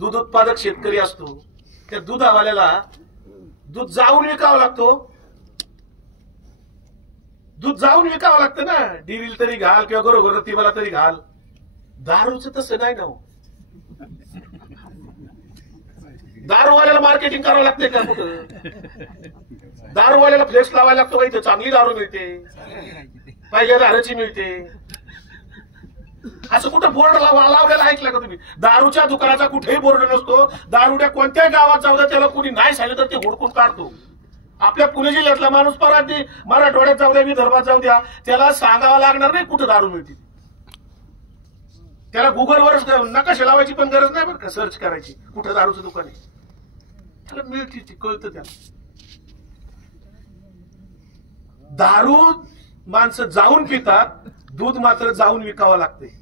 दूध उत्पादक शेतकरी असतो, त्या दुधावाल्याला दूध जाऊन विकावं लागतो, दूध जाऊन विकावं लागतं ना, डेअरीला तरी घाल किंवा घरोघर रतीबाला तरी घाल. दारूचं तसं नाही ना. दारूवाल्याला मार्केटिंग करावं लागते का कुठं? दारूवाल्याला फ्लेक्स लावायला लागतो, इथे चांगली दारू मिळते, पहिल्या दारूची मिळते, असं कुठं बोर्ड लावलेला ऐकलं का तुम्ही? दारूच्या दुकानाचा कुठेही बोर्ड नसतो. दारुड्या कोणत्याही गावात जाऊ द्या, त्याला कुणी नाही सांगितलं तर ते हुडकून काढतो. आपल्या पुणे जिल्ह्यातला माणूस परत मराठवाड्यात जाऊ द्या, विदर्भात जाऊ द्या, त्याला सांगावं लागणार नाही कुठं दारू मिळते. त्याला गुगलवरच नकाशे लावायची पण गरज नाही बरं का, सर्च करायची कुठं दारूचं दुकान आहे, त्याला मिळते, कळतं त्याला. दारू माणसं जाऊन पितात, दूध मात्र जाऊन विकावं लागते.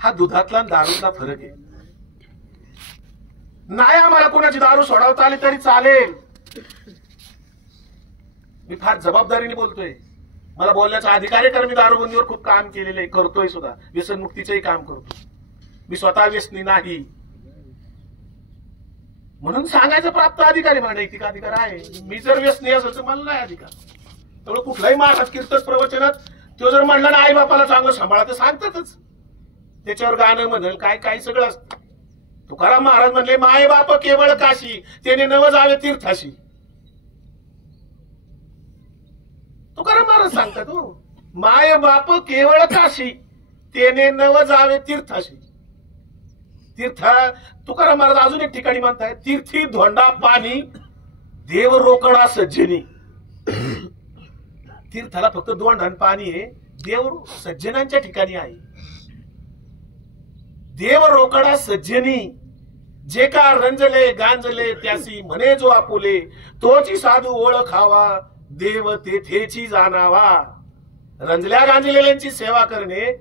हा दुधातला दारूतला फरक आहे. नाही आम्हाला कोणाची दारू सोडवता आली तरी चालेल. मी फार जबाबदारीने बोलतोय, मला बोलण्याचा अधिकार आहे, कारण मी दारूबंदीवर खूप काम केलेलं आहे, करतोय सुद्धा, व्यसनमुक्तीचंही काम करतो. मी स्वतः व्यसनी नाही म्हणून सांगायचा प्राप्त अधिकार आहे, मला नैतिक अधिकार आहे. मी जर व्यसनी असेल तर मला नाही अधिकार. त्यामुळे कुठलाही महाराज कीर्तन प्रवचनात तो जर म्हणला ना आई बापाला चांगलं सांभाळा तर सांगतातच, त्याच्यावर गाणं म्हणेल काय काय सगळं असतं. तुकाराम महाराज म्हणले माय बाप केवळ काशी, त्याने नव जावे तीर्थाशी. तुकाराम महाराज सांगतात हो, माय बाप केवळ काशी, त्याने नव जावे तीर्थाशी. तीर्थ तुकाराम महाराज अजून एक ठिकाणी म्हणताय, तीर्थी धोंडा पाणी देव रोकडा सज्जनी. तीर्थाला फक्त दोंड आणि पाणी आहे, देव सज्जनांच्या ठिकाणी आहे. देव रोकडा सज्जनी, जे का रंजले गांजले त्यासी म्हणे जो आपुले, तोची साधू ओळखावा देव तेथेची जाणावा. रंजल्या गांजलेल्यांची सेवा करणे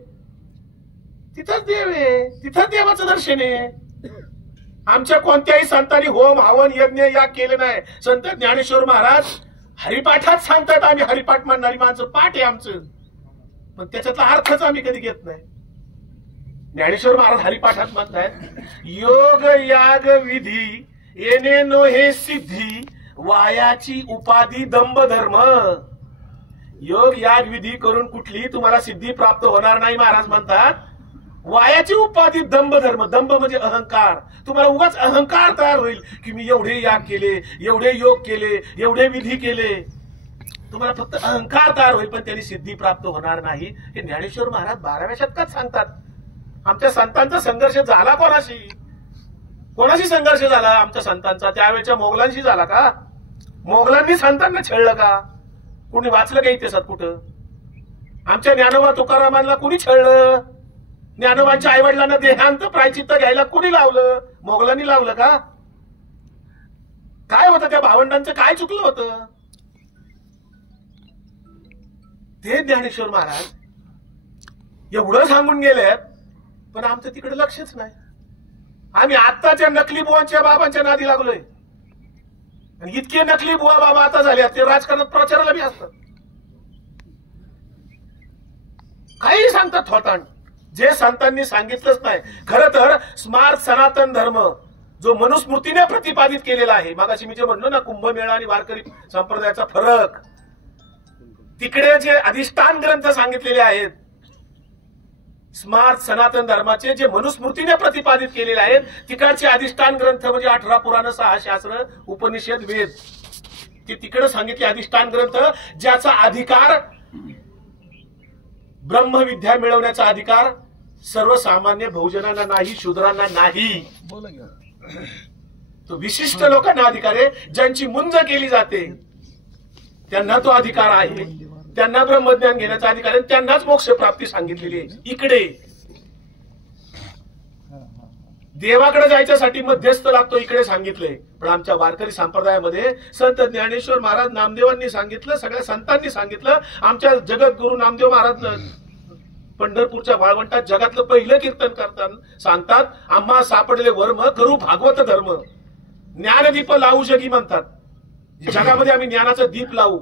तिथंच देव आहे, तिथंच देवाचं दर्शन आहे. आमच्या कोणत्याही संतांनी होम हवन यज्ञ या केले नाही. संत ज्ञानेश्वर महाराज हरिपाठात सांगतात, आम्ही हरिपाठ म्हणणारी माणसं, पाठ आहे आमचं, पण त्याच्यातला अर्थच आम्ही कधी घेत नाही. ज्ञानेश्वर महाराज हरिपाठात म्हणतायत, योग याग विधी येणे नो हे सिद्धी, वायाची उपाधी दंभ धर्म. योग याग विधी करून कुठली तुम्हाला सिद्धी प्राप्त होणार नाही. महाराज म्हणतात वायाची उपाधी दंभ धर्म. दंभ म्हणजे अहंकार. तुम्हाला उगाच अहंकार तयार होईल की मी एवढे याग केले, एवढे योग केले, एवढे विधी केले. तुम्हाला फक्त अहंकार तयार होईल, पण त्यांनी सिद्धी प्राप्त होणार नाही. हे ज्ञानेश्वर महाराज 12व्या शतकात सांगतात. आमच्या संतांचा संघर्ष झाला कोणाशी? कोणाशी संघर्ष झाला आमच्या संतांचा? त्यावेळेच्या मोगलांशी झाला का? मोगलांनी संतांना छळलं का? कुणी वाचलं का इतिहासात कुठं? आमच्या ज्ञानोबा तुकारामांना कुणी छळलं? ज्ञानोबांच्या आईवडिलांना देहांत प्रायचित्त घ्यायला कुणी लावलं? मोगलांनी लावलं का? काय होतं त्या भावंडांचं? काय चुकलं होतं? ते ज्ञानेश्वर महाराज एवढं सांगून गेलेत, पण आमचं तिकडे लक्षच नाही. आम्ही आत्ताच्या नकली बुवांच्या बाबांच्या नादी लागलोय. आणि इतके नकली बुवा बाबा आता झाले, ते राजकारणात प्रचाराला बी असतात, काही सांगतात थोतांड, जे संतांनी सांगितलंच नाही. खरं तर स्मार्त सनातन धर्म जो मनुस्मृतीने प्रतिपादित केलेला आहे, मागाशी मी जे म्हणलो ना कुंभमेळा आणि वारकरी संप्रदायाचा फरक, तिकडे जे अधिष्ठान ग्रंथ सांगितलेले आहेत स्मार्त सनातन धर्माचे, जे मनुस्मृतीने प्रतिपादित केलेले आहेत, तिकडचे अधिष्ठान ग्रंथ म्हणजे 18 पुराण, 6 शास्त्र, उपनिषद, वेद, ते तिकडे सांगितले अधिष्ठान ग्रंथ. ज्याचा अधिकार ब्रह्मविद्या मिळवण्याचा अधिकार सर्वसामान्य बहुजनांना नाही, शूद्रांना नाही, तो विशिष्ट लोकांना अधिकार आहे. ज्यांची मुंज केली जाते त्यांना तो अधिकार आहे, त्यांना ब्रह्मज्ञान घेण्याचा अधिकार आहे, त्यांनाच मोक्ष प्राप्ती सांगितलेली आहे. इकडे देवाकडे जायच्यासाठी मध्यस्थ लागतो, इकडे सांगितलंय. पण आमच्या वारकरी संप्रदायामध्ये संत ज्ञानेश्वर महाराज, नामदेवांनी सांगितलं, सगळ्या संतांनी सांगितलं. आमच्या जगद्गुरु नामदेव महाराज पंढरपूरच्या वाळवंटात जगातलं पहिलं कीर्तन करताना सांगतात, आम्हा सापडले वर्म करू भागवत धर्म. ज्ञानदीप लावू जगी म्हणतात, जगामध्ये आम्ही ज्ञानाचा दीप लावू.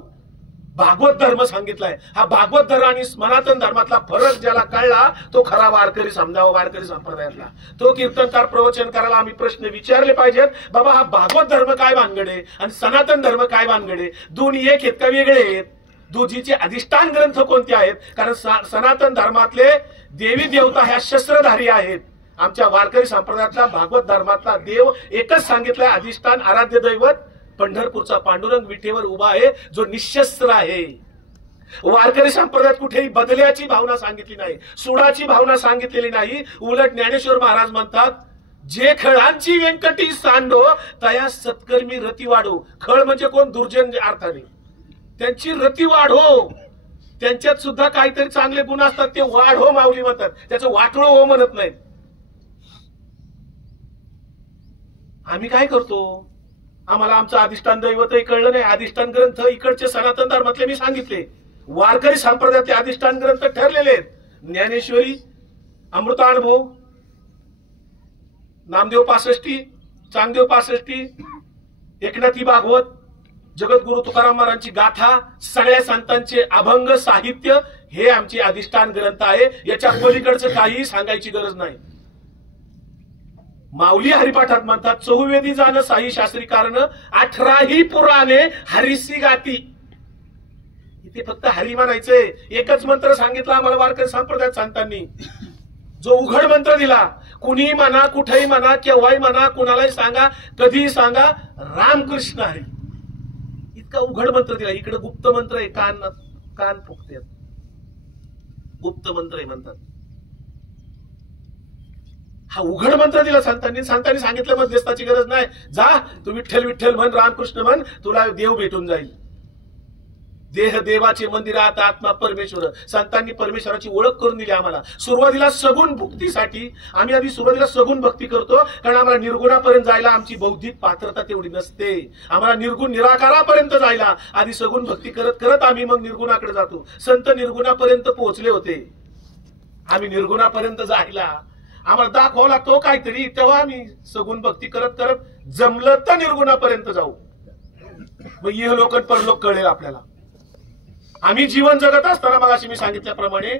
भागवत धर्म सांगितलाय. हा भागवत धर्म आणि सनातन धर्मातला फरक ज्याला कळला तो खरा वारकरी समजावा, वारकरी संप्रदायातला. तो कीर्तनकार प्रवचन करायला आम्ही प्रश्न विचारले पाहिजेत, बाबा हा भागवत धर्म काय भानगडे आणि सनातन धर्म काय भानगडे, दोन्ही एक आहेत का वेगळे आहेत, दोजीचे अधिष्ठान ग्रंथ कोणते आहेत. कारण सनातन धर्मातले देवी देवता ह्या शस्त्रधारी आहेत. आमच्या वारकरी संप्रदायातला भागवत धर्मातला देव एकच सांगितलाय, अधिष्ठान आराध्य दैवत पंढरपूरचा पांडुरंग विठेवर उभा आहे जो निशस्त्र आहे. वारकरी संप्रदायात कुठेही बदल्याची भावना सांगितली नाही, सुडाची भावना सांगितलेली नाही. उलट ज्ञानेश्वर महाराज म्हणतात, जे खळांची व्यंकटी सांडो तया सत्कर्मी रती वाढो. खळ म्हणजे कोण, दुर्जन अर्थाने. त्यांची रती वाढो, त्यांच्यात सुद्धा काहीतरी चांगले गुण असतात, ते वाढो माऊली म्हणतात, त्याचं वाटोळ हो म्हणत नाहीत. आम्ही काय करतो, आम्हाला आमचं अधिष्ठान दैवतही कळलं नाही. अधिष्ठान ग्रंथ इकडचे सनातन धर्मातले मी सांगितले, वारकरी संप्रदायातले अधिष्ठान ग्रंथ ठरलेले आहेत. ज्ञानेश्वरी, अमृतानुभव, नामदेव 65, चांगदेव 65, एकनाथी भागवत, जगद्गुरु तुकाराम महाराजांची गाथा, सगळ्या संतांचे अभंग साहित्य हे आमचे अधिष्ठान ग्रंथ आहे. याच्या पलीकडचं काही सांगायची गरज नाही. माऊली हरिपाठात म्हणतात, चहुवेदी जाणं साई शास्त्री कारण 18ही पुराणे हरिसी गाती. इथे फक्त हरी म्हणायचंय, एकच मंत्र सांगितला आम्हाला वारकरी संप्रदायात संतांनी, जो उघड मंत्र दिला. कुणीही म्हणा, कुठेही म्हणा, केव्हाही म्हणा, कुणालाही सांगा, कधीही सांगा, रामकृष्ण आहे. इतका उघड मंत्र दिला. इकडे गुप्त मंत्र आहे, कान फुकते, गुप्त मंत्र आहे म्हणतात. हा उघड मंत्र दिला संतांनी. संतांनी सांगितलं मध्यस्थाची गरज नाही, जा तू विठ्ठल विठ्ठल म्हण, रामकृष्ण म्हण, तुला देव भेटून जाईल. देह देवाचे मंदिरात, आत्मा परमेश्वर. संतांनी परमेश्वराची ओळख करून दिली आम्हाला. सुरुवातीला सगुण भक्तीसाठी आम्ही आधी सुरुवातीला सगुण भक्ती करतो, कारण आम्हाला निर्गुणापर्यंत जायला आमची बौद्धिक पात्रता तेवढी नसते. आम्हाला निर्गुण निराकारापर्यंत जायला आधी सगुण भक्ती करत करत आम्ही मग निर्गुणाकडे जातो. संत निर्गुणापर्यंत पोहोचले होते, आम्ही निर्गुणापर्यंत जायला आम्हाला दाखवावं लागतो काहीतरी, तेव्हा आम्ही सगुण भक्ती करत करत जमलं तर निर्गुणापर्यंत जाऊ. मग ये लोक परलोक कळेल आपल्याला. आम्ही जीवन जगत असताना मग अशी मी सांगितल्याप्रमाणे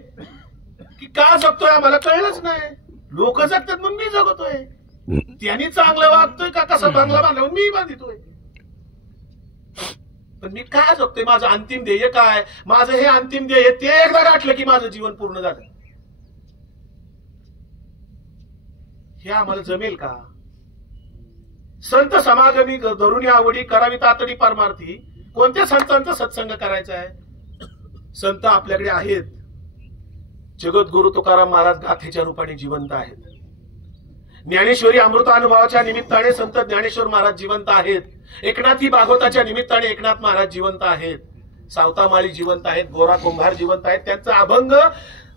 की का जगतोय आम्हाला कळलंच नाही. लोक जगतात मग मी जगतोय, त्यांनी चांगलं वागतोय का कसं चांगलं बांधलं मी बांधितोय. पण मी काय जगतोय, माझं अंतिम ध्येय काय, माझं हे अंतिम ध्येय ते एकदा गाठलं की माझं जीवन पूर्ण झालं. हे आम्हाला जमेल का. संत समागमी धरुणी आवडी करावी तातडी परमार्थी. कोणत्या संतांचा सत्संग करायचा आहे. संत आपल्याकडे आहेत. जगद्गुरु तुकाराम महाराज गाथेच्या रूपाने जिवंत आहेत. ज्ञानेश्वरी अमृतानुभवाच्या निमित्ताने संत ज्ञानेश्वर महाराज जिवंत आहेत. एकनाथी भागवताच्या निमित्ताने एकनाथ महाराज जिवंत आहेत. सावतामाळी जिवंत आहेत. गोरा कुंभार जिवंत आहेत. त्यांचा अभंग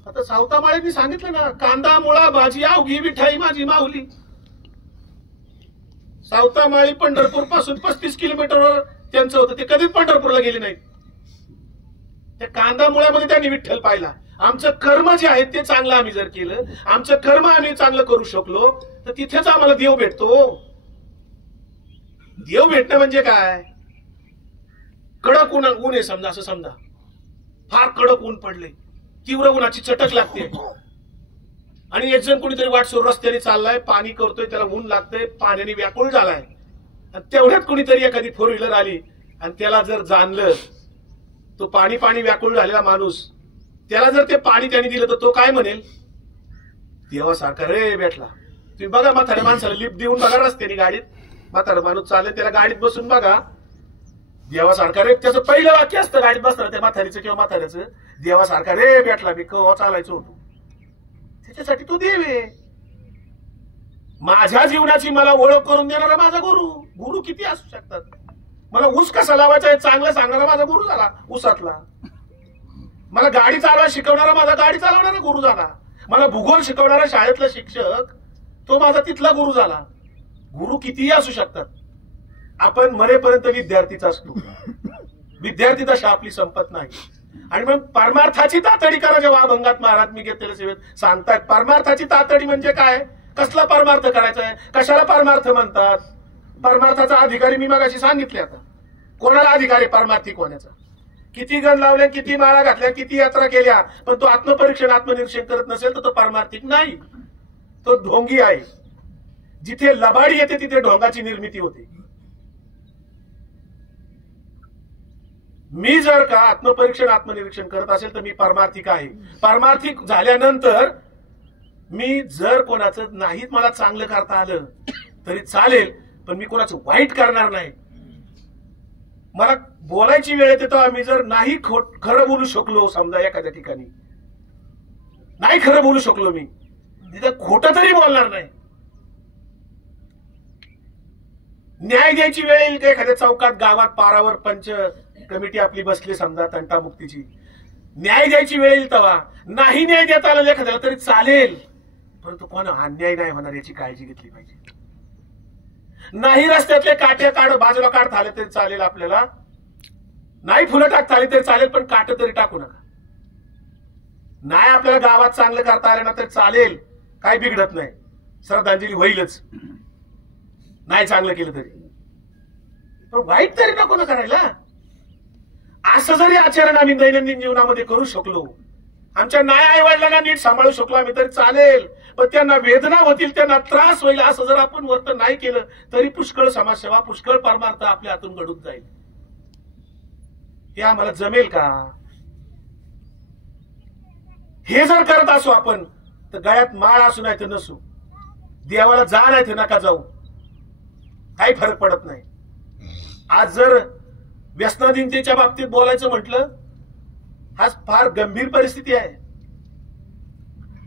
आता सावतामाळींनी सांगितलं ना, कांदा मुळा भाजी अवघी विठाई माझी माऊली. सावतामाळी पंढरपूर पासून 35 किलोमीटरवर त्यांचं होतं. ते कधीच पंढरपूरला गेले नाहीत. त्या कांदा मुळ्यामध्ये त्यांनी विठ्ठल पाहिला. आमचं कर्म जे आहे ते चांगलं आम्ही जर केलं, आमचं कर्म आम्ही चांगलं करू शकलो तर तिथेच आम्हाला देव भेटतो. देव भेटणं म्हणजे काय, कडक ऊन आहे समजा, असं समजा फार कडक ऊन पडले, तीव्र उन्हाची चटक लागते आणि एक जण कुणीतरी वाटसोर रस्त्याने चाललाय, पाणी करतोय, त्याला ऊन लागतंय, पाण्याने व्याकुळ झालाय. आणि तेवढ्यात कुणीतरी एखादी 4 व्हीलर आली आणि त्याला जर जाणलं, तो पाणी पाणी व्याकुळ झालेला माणूस, त्याला जर ते पाणी त्यांनी दिलं तर तो काय म्हणेल, देवासारखा रे भेटला. तुम्ही बघा म्हाताऱ्या माणसाला लिफ्ट देऊन बघा रस्त्याने गाडीत, म्हातारा माणूस चालेल त्याला गाडीत बसून बघा, देवासारखा रे. त्याचं पहिलं वाक्य असतं गाडीत बसताना त्या म्हातारीचं किंवा म्हाताऱ्याचं, देवासारखा रे भेटला, मी केव्हा चालायचो होतो. त्याच्यासाठी तो देव आहे. माझ्या जीवनाची मला ओळख करून देणारा माझा गुरु. गुरु किती असू शकतात. मला ऊस कसा लावायचा आहे चांगलं सांगणारा माझा गुरु झाला ऊसातला. मला गाडी चालवायला शिकवणारा माझा गाडी चालवणारा गुरु झाला. मला भूगोल शिकवणारा शाळेतला शिक्षक तो माझा तिथला गुरु झाला. गुरु कितीही असू शकतात. आपण मरेपर्यंत विद्यार्थीच असतो. विद्यार्थीचा आपली संपत नाही. आणि मग परमार्थाची तातडी करा. जेव्हा अभंगात महाराज मी घेतलेल्या सेवेत सांगतायत, परमार्थाची तातडी म्हणजे काय, कसला परमार्थ करायचा आहे, कशाला परमार्थ म्हणतात. परमार्थाचा अधिकारी मी मगाशी सांगितले. आता कोणाला अधिकार आहे परमार्थी कोणाचा. किती गण लावल्या, किती माळा घातल्या, किती यात्रा केल्या, पण तो आत्मनिरीक्षण करत नसेल तर तो पारमार्थिक नाही, तो ढोंगी आहे. जिथे लबाडी येते तिथे ढोंगाची निर्मिती होते. मी जर का आत्मनिरीक्षण करत असेल तर मी पारमार्थिक आहे. पारमार्थिक झाल्यानंतर मी जर कोणाचं नाही मला चांगलं करता आलं तरी चालेल, पण मी कोणाचं वाईट करणार नाही. मला बोलायची वेळ येते तेव्हा मी जर नाही खरं बोलू शकलो, समजा एखाद्या ठिकाणी नाही खरं बोलू शकलो, मी तिथं खोटं तरी बोलणार नाही. न्याय द्यायची वेळ येईल का एखाद्या चौकात, गावात, पारावर पंच कमिटी आपली बसली समजा तंटामुक्तीची, न्याय द्यायची वेळ येईल तेव्हा नाही न्याय देता आलं एखाद्याला तरी चालेल, परंतु कोणा अन्याय नाही होणार याची काळजी घेतली पाहिजे. नाही रस्त्यातले काटे काढ बाजूला काढता आले तरी चालेल, आपल्याला नाही फुलं टाकता आली तरी चालेल, पण काटे तरी टाकू नका. नाही आपल्याला गावात चांगलं करता आलं ना तरी चालेल, काही बिघडत नाही, श्रद्धांजली होईलच, नाही चांगलं केलं तरी, पण वाईट तरी नको ना करायला. असं जरी आचरण आम्ही दैनंदिन जीवनामध्ये करू शकलो, आमच्या नाही आई वडिलांना नीट सांभाळू शकलो आम्ही तरी चालेल, पण त्यांना वेदना होतील, त्यांना त्रास होईल असं जर आपण वर्तन नाही केलं तरी पुष्कळ समाजसेवा, पुष्कळ परमार्थ आपल्या हातून घडून जाईल. हे आम्हाला जमेल का? हे जर करत असू आपण तर गळ्यात माळ असू नाही तर नसू, देवाला जा नाही तर नका जाऊ, काही फरक पडत नाही. आज जर व्यसनाधीनतेच्या बाबतीत बोलायचं म्हटलं, आज फार गंभीर परिस्थिती आहे.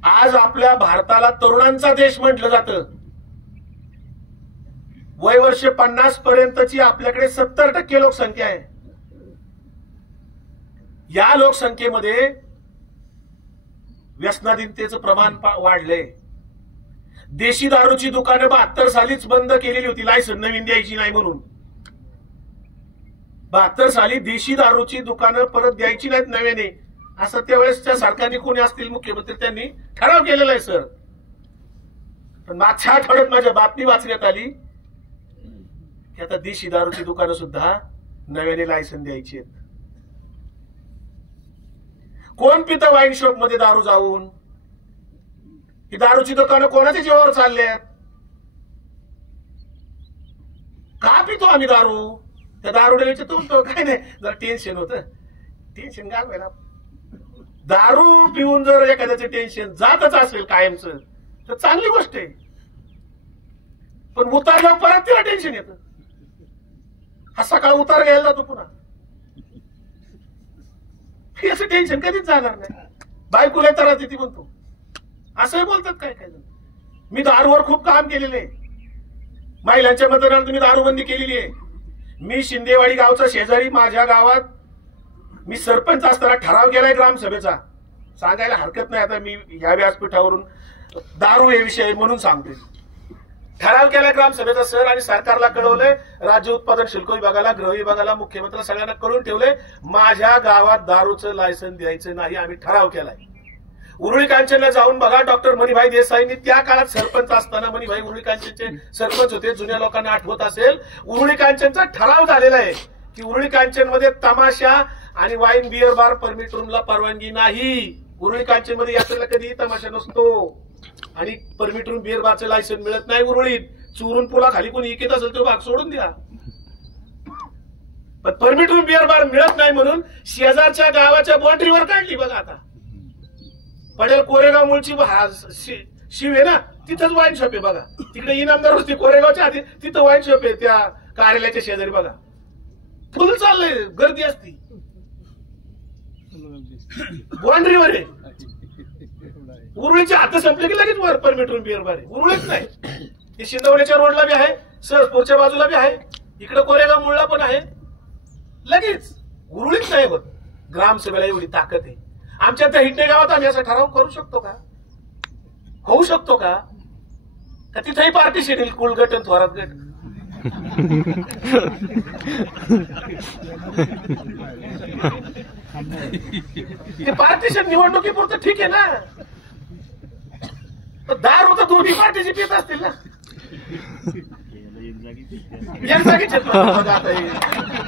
आज आपल्या भारताला तरुणांचा देश म्हटलं जातं. वय वर्ष 50 पर्यंतची आपल्याकडे 70% लोकसंख्या आहे. या लोकसंख्येमध्ये व्यसनाधीनतेचं प्रमाण वाढलंय. देशी दारूची दुकानं 72 सालीच बंद केलेली होती, लायसन नवीन द्यायची नाही म्हणून. 72 साली देशी दारूची दुकानं परत द्यायची नाहीत नव्याने, असं त्यावेळेसच्या सरकारने कोणी असतील मुख्यमंत्री त्यांनी ठराव केलेला आहे सर. पण मागच्या आठवड्यात माझ्या बातमी वाचण्यात आली की आता देशी दारूची दुकानं सुद्धा नव्याने लायसन द्यायची आहेत. कोण पितं वाईन शॉप मध्ये दारू जाऊन? ही दारूची दुकानं कोणाच्या जीवावर चालले आहेत? का पितो आम्ही दारू? त्या दारुड्याचे तो काय नाही, जरा टेन्शन होतं, टेन्शन घालवायला. दारू पिऊन जर एखाद्याचं टेन्शन जातच असेल कायमचं तर चांगली गोष्ट आहे, पण उतारल्यावर परत तिला टेन्शन येतं. हा सकाळ उतार घ्यायला जातो पुन्हा, याचं टेन्शन कधीच जाणार नाही. बायकोला त्रास देते म्हणतो, असंही बोलतात काय काय जण. मी दारूवर खूप काम केलेलं आहे, महिलांच्या मतदानात मी दारूबंदी केलेली आहे. मी शिंदेवाडी गावचा शेजारी, माझ्या गावात मी सरपंच असताना ठराव केलाय ग्रामसभेचा, सांगायला हरकत नाही. आता मी या व्यासपीठावरून दारू हे विषय म्हणून सांगते. ठराव केलाय ग्रामसभेचा सर, आणि सरकारला कळवलंय, राज्य उत्पादन शुल्क विभागाला, गृह विभागाला, मुख्यमंत्र्यांना सगळ्यांना कळून ठेवलंय, माझ्या गावात दारूचं लायसन द्यायचं नाही. आम्ही ठराव केलाय. उरुळी कांचनला जाऊन बघा, डॉक्टर मणिभाई देसाईंनी त्या काळात सरपंच असताना, मणिभाई उरुळी कांचनचे सरपंच होते, जुन्या लोकांना आठवत असेल, उरुळी कांचनचा ठराव झालेला आहे की उरुळी कांचन मध्ये तमाशा आणि वाईन बिअर बार परमिट रूमला परवानगी नाही. उरुळी कांचन मध्ये यात्रेला कधीही तमाशा नसतो आणि परमिट रूम बिअर बारचं लायसन मिळत नाही. उरुळीत चोरून पुला खाली कोणी इकत असेल तो भाग सोडून द्या, पण परमिट रूम बिअर बार मिळत नाही म्हणून शेजारच्या गावाच्या बाउंड्रीवर काढली. बघा आता पडेल कोरेगाव मूळची शिव आहे ना, तिथंच वाईन शॉप आहे. बघा तिकडे इनामदार होती कोरेगावच्या आधी, तिथं वाईन शॉप आहे त्या कार्यालयाच्या शेजारी. बघा फुल चाललंय, गर्दी असती, बाउंड्रीवर आहे. उरुळीचे हात संपले की लगेच वर परमिट रूम बिअर बार आहे. उरुळीच नाही, ते शिंदवण्याच्या रोडला बी आहे, सहजपूरच्या बाजूला बी आहे, इकडे कोरेगाव मूळला पण आहे. लगेच उरुळीच नाही होत. ग्रामसभेला एवढी ताकद आहे. आमच्या त्या हिटणे गावात आम्ही असा ठराव करू शकतो का? होऊ शकतो का? तिथेही पार्टीशन येईल, कुलगट आणि थोरात गट. ते पार्टीशन निवडणुकीपुरतं ठीक आहे ना, दारू तर दोन्ही पार्टीची पित असतील ना. एक जागीच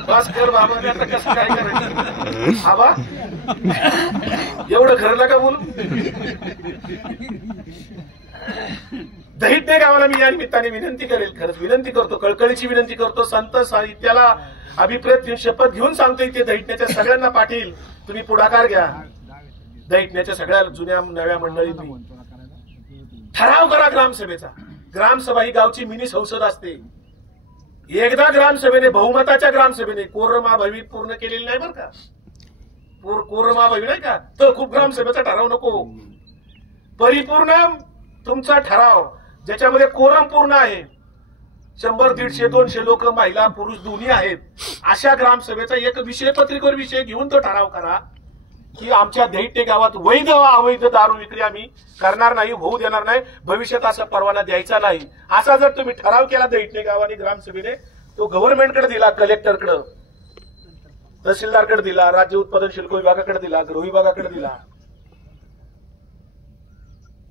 बस कर बाबा, आता कसं काय करायचं आबा, एवढं खरं नका बोलू. दहिटणे गावाला मी या निमित्ताने विनंती करेल, खरंच विनंती करतो, कळकळीची विनंती करतो. संत साहित्याला अभिप्रेत शपथ घेऊन सांगतो, इथे दहिटण्याच्या सगळ्यांना पाटील तुम्ही पुढाकार घ्या. दहिटण्याच्या सगळ्या जुन्या नव्या मंडळींनी ठराव करा ग्रामसभेचा. ग्रामसभा ही गावची मिनी संसद असते. एकदा ग्रामसभेने, बहुमताच्या ग्रामसभेने कोरमाभावी पूर्ण केलेली नाही बरं का, कोरमाभावी नाही का, तर खूप ग्रामसभेचा ठराव नको. परिपूर्ण तुमचा ठराव ज्याच्यामध्ये कोरम पूर्ण आहे, 100, 150, 200 लोक, महिला पुरुष दोन्ही आहेत, अशा ग्रामसभेचा एक विषय, पत्रिकेवर विषय घेऊन तो ठराव करा की आमच्या दहिटे गावात वैध व अवैध दारू विक्री आम्ही करणार नाही, होऊ देणार नाही, भविष्यात असा परवाना द्यायचा नाही. असा जर तुम्ही ठराव केला दहिटे गावाने ग्रामसभेने, तो गव्हर्नमेंटकडे दिला, कलेक्टरकडे, तहसीलदारकडे दिला, राज्य उत्पादन शुल्क विभागाकडे दिला, गृह विभागाकडे दिला,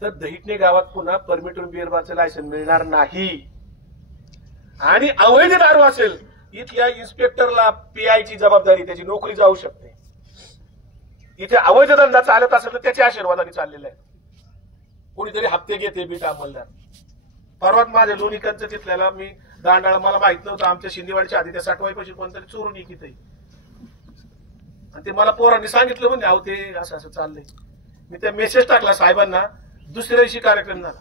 तर दहिटणे गावात पुन्हा परमिट बिअर बारचं लायसन मिळणार नाही. आणि अवैध दारू असेल, इथल्या इन्स्पेक्टरला पीआयची जबाबदारी, त्याची नोकरी जाऊ शकते. इथे अवैध धंदा चालत असेल तर त्याच्या आशीर्वादाने चाललेला आहे. कोणीतरी हप्ते घेते बीट अंमलदार. परवात माझ्या लोणीकरचं तिथल्याला मी दांडाळा, मला माहित नव्हतं, आमच्या शिंदेवाडीच्या आधी त्या साठवाईपाशी कोणतरी चोरून येत, आणि ते मला पोरांनी सांगितलं म्हणजे अहो ते असं असं चाललंय. मी त्या मेसेज टाकला साहेबांना, दुसऱ्या दिवशी कार्यक्रम झाला.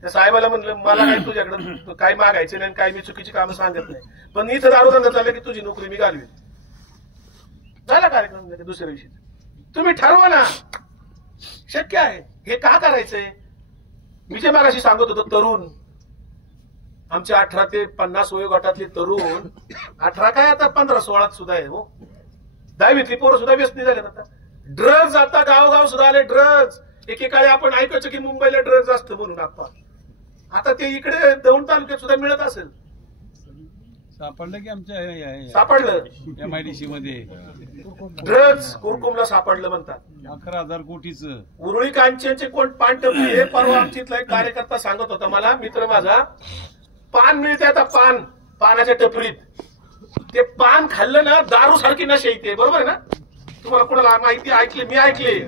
त्या साहेबाला म्हणलं मला काय तुझ्याकडे काय मागायचं नाही, काय मी चुकीची कामं सांगत नाही, पण इथं दारू धंदा चाललं की तुझी नोकरी मी घालवी. झाला कार्यक्रम दुसऱ्या दिवशी. तुम्ही ठरवा ना, शक्य आहे. हे का करायचंय? मी जे मागाशी सांगत होतो, तरुण आमच्या 18 ते 50 वयोगटातले तरुण, 18 काय आता 15-16 सुद्धा आहे हो, 10वीतली पोरं सुद्धा व्यसनी झाले. आता ड्रग्ज, आता गावगाव सुद्धा आले ड्रग्ज. एकेकाळी आपण ऐकायचो की मुंबईला ड्रग्ज असतं म्हणून, आता ते इकडे दौंड तालुक्यात सुद्धा मिळत असेल. सापडलं की आमच्या सापडलं MIDC मध्ये ड्रग्ज कुरकुमला सापडलं म्हणतात. 11,000 कोटीचं उरुळी कांचनचे कोण पान टपली, हे परवा आमच्या इथला एक कार्यकर्ता सांगत होता मला, मित्र माझा. पान मिळते आता, पानाच्या टपरीत ते पान खाल्लं ना दारू सारखी नशा येते, बरोबर आहे ना? तुम्हाला कोणाला माहिती ऐकली? मी ऐकले,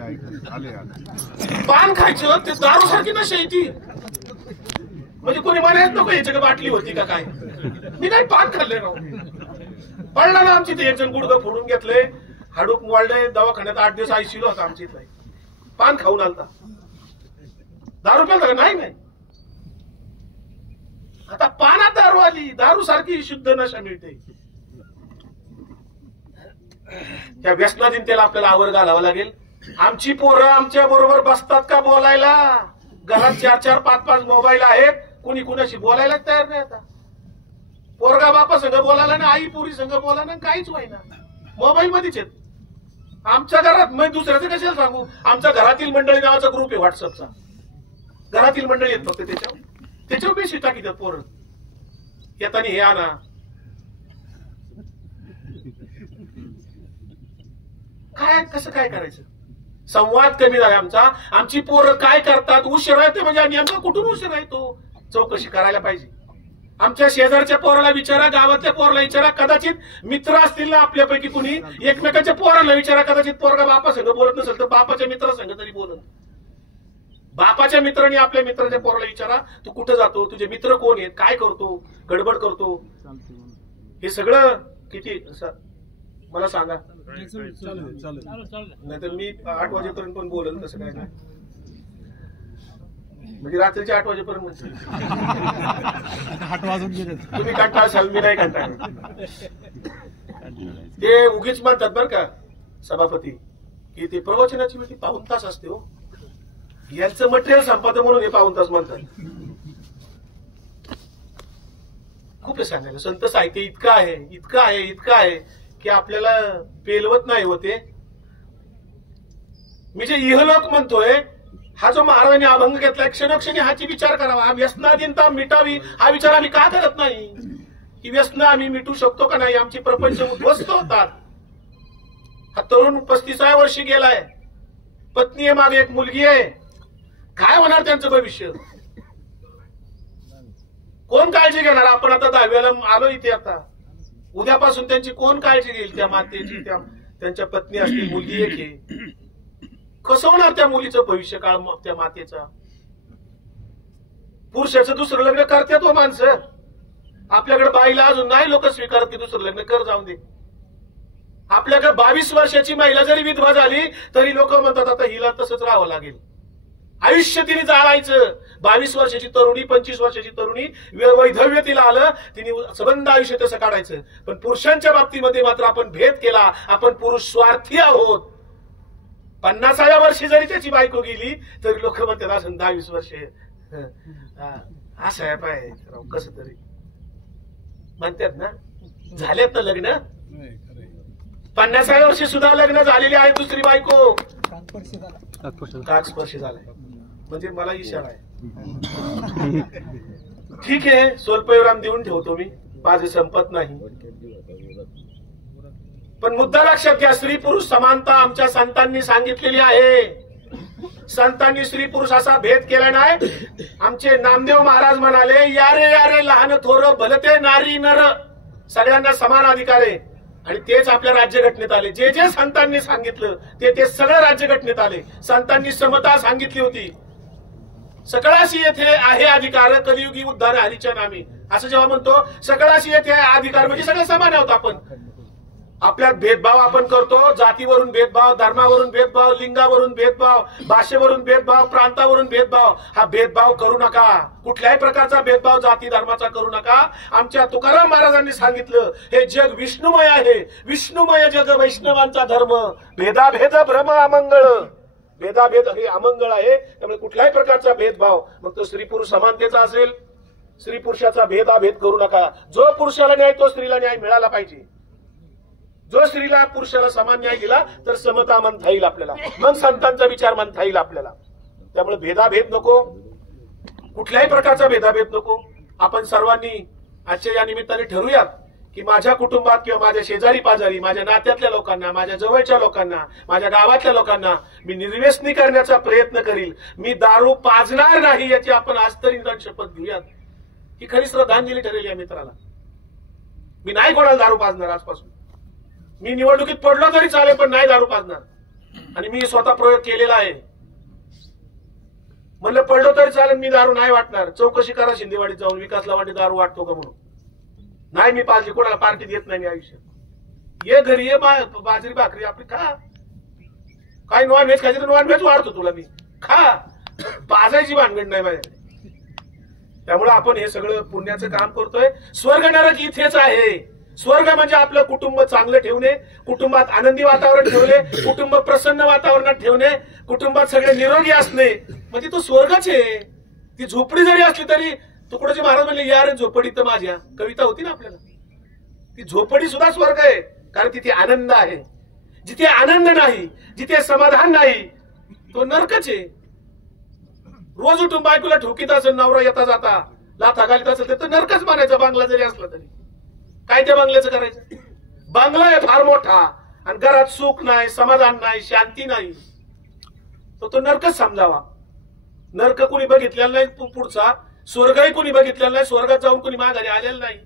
पान खायचं ते दारू सारखी नशा येते. म्हणजे कोणी म्हणायच नको याच्या बाटली होती का काय, मी काय पान खाल्ले ना. पडला ना आमची इथे, एक जण गुडघं फोडून घेतले, हाडूक वाढले, दवाखान्यात 8 दिवस ICU होता आमच्या इथला. पान खाऊन आलता. दारू प्याला नाही नाही. आता पानात दारू आली, दारू सारखी शुद्ध नशा मिळते. त्या व्यसनाधीनतेला आपल्याला आवर घालावं लागेल. आमची पोरं आमच्या बरोबर बसतात का बोलायला? घरात 4-4, 5-5 मोबाईल आहेत, कुणी कुणाशी बोलायला तयार नाही. आता पोरगा बापा संघ बोलायला ना, आई पुरी संघ बोला ना, काहीच व्हायना, मोबाईल मध्येच आहेत. आमच्या घरात, मी दुसऱ्याचं कशाला सांगू, आमच्या घरातील मंडळी नावाचा ग्रुप आहे व्हॉट्सअपचा, घरातील मंडळी आहेत फक्त, त्याच्यावर बेशी टाकीतात पोरं, येताना हे आणा. काय कसं काय करायचं? संवाद कमी झाला आमचा. आमची पोरं काय करतात, उशिरा येते म्हणजे नेमका कुठून उशिरा येतो, चौकशी करायला पाहिजे. आमच्या शेजारच्या पोराला विचारा, गावातल्या पोराला विचारा, कदाचित मित्र असतील ना आपल्यापैकी कुणी, एकमेकांच्या पोराला विचारा, कदाचित पोरगा बापा संघ बोलत नसेल तर बापाच्या मित्रा संघ तरी बोलत. बापाच्या मित्रांनी आपल्या मित्राच्या पोराला विचारा, तू कुठं जातो, तुझे मित्र कोण आहेत, काय करतो, गडबड करतो, हे सगळं किती मला सांगा. नाहीतर मी 8 वाजेपर्यंत पण बोलेल, तसं काय नाही. म्हणजे रात्रीच्या 8 वाजेपर्यंत 8 वाजून गेले. तुम्ही कंटाळसाल, मी नाही कंटाळ. ते उगीच म्हणतात बरं का सभापती की ते प्रवचनाची वेळ 5 तास असते हो, यांचं मटेरियल संपादन म्हणून हे 5 तास म्हणतात. खूप सांगायला संत साहित्य इतकं आहे, इतकं आहे, इतकं आहे की आपल्याला पेलवत नाही होते. मी जे इहलोक म्हणतोय, हा जो महाराजांनी अभंग घेतलाय, क्षणोक्षणी हाची विचार करावा. व्यसनाधीनता मिटावी हा विचार आम्ही का करत नाही, की व्यसन आम्ही मिटू शकतो का नाही, आमची प्रपंच उद्ध्वस्त होतात. हा तरुण 35व्या वर्षी गेलाय, पत्नी आहे, मागे एक मुलगी आहे, काय होणार त्यांचं भविष्य? कोण काळजी घेणार? आपण आता 10वीला आलो इथे, आता उद्यापासून त्यांची कोण काळजी घेईल? त्या मातेची, त्यांच्या पत्नी असतील, मुलगी एक आहे, कसं होणार त्या मुलीचं भविष्य काळ त्या मातेचा? पुरुषाचं दुसरं लग्न करतात हो माणसं. आपल्याकडे बाईला अजून नाही लोक स्वीकारत की दुसरं लग्न कर, जाऊन दे. आपल्याकडे 22 वर्षाची महिला जरी विधवा झाली तरी लोक म्हणतात आता हिला तसंच राहावं लागेल, आयुष्य तिने जाळायचं. 22 वर्षाची तरुणी, 25 वर्षाची तरुणी, वैधव्य तिला आलं, तिने संबंध आयुष्य तसं काढायचं. पण पुरुषांच्या बाबतीमध्ये मात्र आपण भेद केला. आपण पुरुष स्वार्थी आहोत. 50व्या वर्षी जरी त्याची बायको गेली तरी लोक म्हणतात असं 10-20 वर्षे असं आहे पाय कसं तरी म्हणतात ना. झालेत ना लग्न, 50व्या वर्षी सुद्धा लग्न झालेली आहे, दुसरी बायको काकस्पर्श झालाय, म्हणजे मला इशारा आहे. ठीक आहे, स्वल्पविराम देऊन ठेवतो मी, माझे संपत नाही. पण मुद्दा लक्षात घ्या, स्त्री पुरुष समानता आमच्या संतांनी सांगितलेली आहे. संतांनी स्त्री पुरुष असा भेद केला नाही. आमचे नामदेव महाराज म्हणाले, यारे यारे लहान थोर भलते नारी नर, सगळ्यांना समान अधिकार आहे. आणि तेच आपल्या राज्यघटनेत आले. जे जे संतांनी सांगितलं ते सगळं राज्यघटनेत आले. संतांनी समता सांगितली होती. सकळाशी येथे आहे अधिकार, कलियुगी उद्धार हरीच्या नामी, असं जेव्हा म्हणतो सकळाशी येथे आहे अधिकार म्हणजे सगळे समान आहोत आपण. आपल्यात भेदभाव आपण करतो, जातीवरून भेदभाव, धर्मावरून भेदभाव, लिंगावरून भेदभाव, भाषेवरून भेदभाव, प्रांतावरून भेदभाव. हा भेदभाव करू नका, कुठल्याही प्रकारचा भेदभाव जाती धर्माचा करू नका. आमच्या तुकाराम महाराजांनी सांगितलं, हे जग विष्णुमय आहे, विष्णुमय जग वैष्णवांचा धर्म, भेदाभेद भ्रम अमंगळ, भेदाभेद हे अमंगळ आहे. त्यामुळे कुठल्याही प्रकारचा भेदभाव, मग तो स्त्री पुरुष समानतेचा असेल, स्त्री पुरुषाचा भेदाभेद करू नका. जो पुरुषाला न्याय तो स्त्रीला न्याय मिळाला पाहिजे. जो स्त्रीला पुरुषाला समान न्याय दिला तर समता म्हणता येईल आपल्याला, मग संतांचा विचार म्हणता येईल आपल्याला. त्यामुळे भेदाभेद नको, कुठल्याही प्रकारचा भेदाभेद नको. आपण सर्वांनी आजच्या या निमित्ताने ठरवूयात की माझ्या कुटुंबात किंवा माझ्या शेजारी पाजारी, माझ्या नात्यातल्या लोकांना, माझ्या जवळच्या लोकांना, माझ्या गावातल्या लोकांना मी निर्व्यसनी करण्याचा प्रयत्न करील. मी दारू पाजणार नाही, याची आपण आज तरी शपथ घेऊयात. ही खरी श्रद्धांजली ठरेल या मित्राला. मी नाही कोणाला दारू पाजणार आजपासून. मी निवडणुकीत पडलो तरी चालेल पण नाही दारू पाजणार. आणि मी स्वतः प्रयोग केलेला आहे. म्हणलं पडलो तरी चालेल, मी दारू नाही वाटणार. चौकशी करा शिंदेवाडीत जाऊन, विकास लवांडे दारू वाटतो का म्हणून. नाही मी पाजली, कोणाला पार्टी देत नाही मी आयुष्यात. ये घरी ये, बाजरी भाकरी आपली खा. काय नॉनव्हेज खायचं तर नॉनव्हेज वाढतो तुला, मी खा. पाजायची भानगड नाही माझ्याकडे. त्यामुळे आपण हे सगळं पुण्याचं काम करतोय. स्वर्ग नरक इथेच आहे. स्वर्ग म्हणजे आपलं कुटुंब चांगलं ठेवणे, कुटुंबात आनंदी वातावरण ठेवणे, कुटुंब प्रसन्न वातावरणात ठेवणे, कुटुंबात सगळे निरोगी असणे, म्हणजे तो स्वर्गच आहे. ती झोपडी जरी असली तरी तुकडोजी महाराज म्हणले, यार झोपडी तर माझ्या, कविता होती ना आपल्याला. ती झोपडी सुद्धा स्वर्ग आहे, कारण तिथे आनंद आहे. जिथे आनंद नाही, जिथे समाधान नाही, तो नरकच आहे. रोज उठून बायकोला ठोकीत असेल, नवरा येता जाता लाथा घालीत असेल तर नरकच मानायचा, बांगला जरी असला तरी. काय त्या बांगल्याचं करायचं? बांगला आहे फार मोठा आणि घरात सुख नाही, समाधान नाही, शांती नाही, तो नरकच समजावा. नरक कोणी बघितलेला नाही पुढचा, स्वर्गही कोणी बघितलेला नाही, स्वर्गात जाऊन कोणी माघारी आलेलं नाही.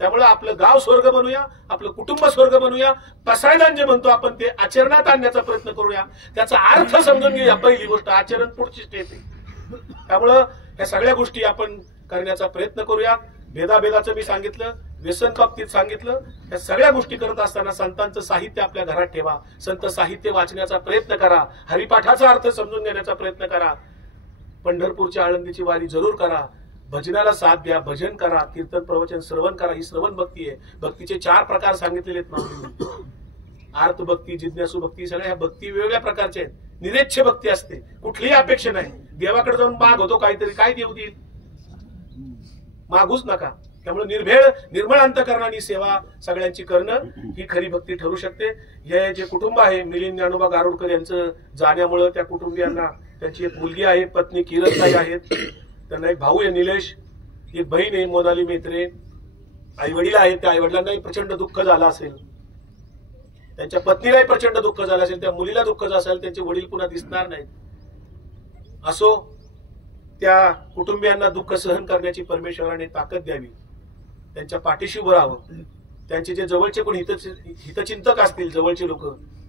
त्यामुळे आपलं गाव स्वर्ग बनवूया, आपलं कुटुंब स्वर्ग बनवूया. पसायदान जे म्हणतो आपण ते आचरणात आणण्याचा प्रयत्न करूया. त्याचा अर्थ समजून घेऊया. पहिली गोष्ट आचरण, पुढची स्टेप आहे. त्यामुळं ह्या सगळ्या गोष्टी आपण करण्याचा प्रयत्न करूया. भेदाभेदाचं मी सांगितलं, व्यसन बाबतीत सांगितलं. या सगळ्या गोष्टी करत असताना संतांचं साहित्य आपल्या घरात ठेवा. संत साहित्य वाचण्याचा प्रयत्न करा. हरिपाठाचा अर्थ समजून घेण्याचा प्रयत्न करा. पंढरपूरच्या आळंदीची वारी जरूर करा. भजनाला साथ द्या, भजन करा, कीर्तन प्रवचन श्रवण करा. ही श्रवण भक्ती आहे. भक्तीचे 4 प्रकार सांगितलेले आहेत ना. आर्त भक्ती, जिज्ञासू भक्ती, सगळ्या ह्या भक्ती वेगवेगळ्या प्रकारच्या आहेत. निरेच्छ भक्ती असते, कुठलीही अपेक्षा नाही. देवाकडे जाऊन माग होतो काहीतरी, काय देऊ देईल, मागूच नका. त्यामुळे निर्भेळ निर्मळ अंतकरणाने सेवा सगळ्यांची करणं ही खरी भक्ती ठरू शकते. हे जे कुटुंब आहे मिलिंद ज्ञानोबा गारुडकर यांचं जाण्यामुळे त्या कुटुंबियांना, त्यांची एक मुलगी आहे, पत्नी किरणताई आहेत, त्यांना एक भाऊ आहे निलेश, एक बहीण आहे मोनाली मेत्रे, आई वडील आहेत. त्या आई वडिलांनाही प्रचंड दुःख झालं असेल, त्यांच्या पत्नीलाही प्रचंड दुःख झालं असेल, त्या मुलीला दुःख झालं असेल, त्यांचे वडील पुन्हा दिसणार नाहीत. असो, त्या कुटुंबियांना दुःख सहन करण्याची परमेश्वराने ताकद द्यावी, त्यांच्या पाठीशी उभं राहावं. त्यांचे जे जवळचे कोण हितचिंतक असतील, जवळचे लोक,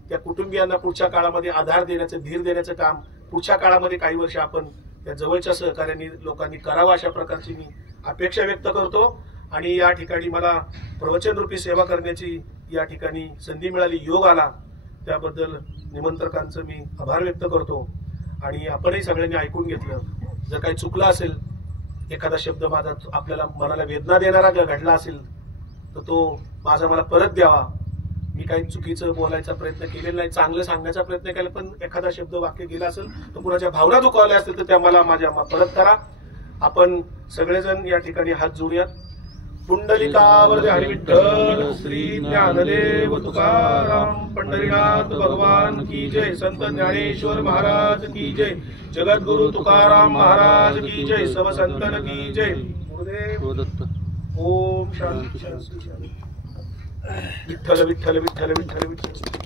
त्या कुटुंबियांना पुढच्या काळामध्ये आधार देण्याचं, धीर देण्याचं काम पुढच्या काळामध्ये काही वर्ष आपण त्या जवळच्या सहकार्यांनी लोकांनी करावं, अशा प्रकारची मी अपेक्षा व्यक्त करतो. आणि या ठिकाणी मला प्रवचनरूपी सेवा करण्याची या ठिकाणी संधी मिळाली, योग आला, त्याबद्दल निमंत्रकांचं मी आभार व्यक्त करतो. आणि आपणही सगळ्यांनी ऐकून घेतलं. जर काही चुकलं असेल, एखादा शब्द माझा आपल्याला मनाला वेदना देणारा घडला असेल, तर तो माझा मला परत द्यावा. मी काही चुकीचं बोलायचा प्रयत्न केलेला नाही, चांगलं सांगण्याचा प्रयत्न केला, पण एखादा शब्द वाक्य गेला असेल, तर कुणाच्या भावना दुखावल्या असतील, तर त्या मला माझ्या परत करा. आपण सगळेजण या ठिकाणी हात जोडूयात. पुंडलिकावरती हरी विठ्ठल, श्री ज्ञानदेव तुकाराम, पंढरीनाथ भगवान की जय, संत ज्ञानेश्वर महाराज की जय, जगद्गुरु तुकाराम महाराज की जय, सब संतन की जय. गुरुदेव. ओम शांती शांती शांती. विठ्ठल विठ्ठल विठ्ठल विठ्ठल विठ्ठल.